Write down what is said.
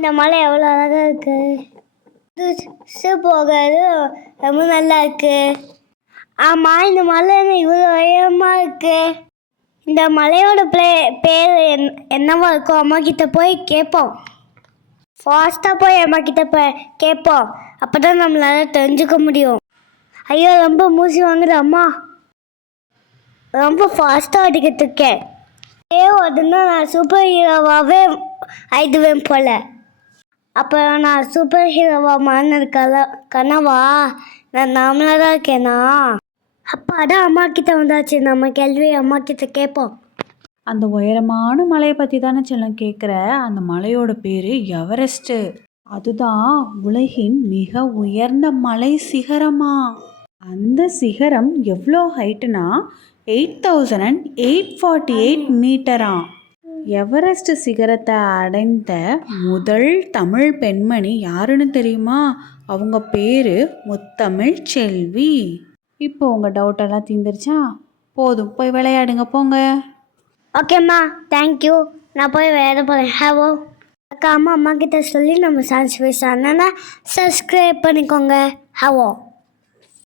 இந்த மலை எவ்வளோ அழகாக இருக்கு? இது போகிறது ரொம்ப நல்லா இருக்கு. ஆமாம் இந்த மலை என்ன இவ்வளோ உயரமாக இருக்கு? இந்த மலையோட ப்ளே பேர் என் என்னவா இருக்கும் அம்மா கிட்ட போய் கேட்போம் ஃபாஸ்ட்டாக போய் அம்மா கிட்ட போய் கேட்போம் அப்போ தான் நம்மளால தெரிஞ்சுக்க முடியும். ஐயோ ரொம்ப மூசி வாங்குது அம்மா. ரொம்ப ஃபாஸ்ட்டாக அடிக்கிட்டு இருக்கேன். ஏ உடனே நான் சூப்பர் ஹீரோவாகவே ஆயிடுவேன் போல. அப்போ நான் சூப்பர் ஹீரோவா மாறினது கல கனவா? நான் நாமளாக தான் இருக்கேனா அப்பாடா அம்மா கிட்ட வந்தாச்சு. நம்ம கேள்வி அம்மா கிட்ட கேட்போம் அந்த உயரமான மலையை பற்றி தானே செல்லம் கேட்குற அந்த மலையோட பேர் எவரெஸ்ட்டு அதுதான் உலகின் மிக உயர்ந்த மலை சிகரமா. அந்த சிகரம் எவ்வளோ ஹைட்டுனா eight thousand and eight forty eight மீட்டராம் Everest சிகரத்தை அடைந்த முதல் தமிழ் பெண்மணி யாருன்னு தெரியுமா? அவங்க பேர் முத்தமிழ் செல்வி. இப்போ உங்கள் டவுட்டெல்லாம் தீந்துருச்சா? போதும் போய் விளையாடுங்க போங்க. ஓகேம்மா தேங்க்யூ நான் போய் வேலை போகிறேன் ஹாவோ அக்கா அம்மா அம்மா கிட்ட சொல்லி நம்ம சயின்ஸ் பேச சப்ஸ்கிரைப் பண்ணிக்கோங்க. ஹாவோ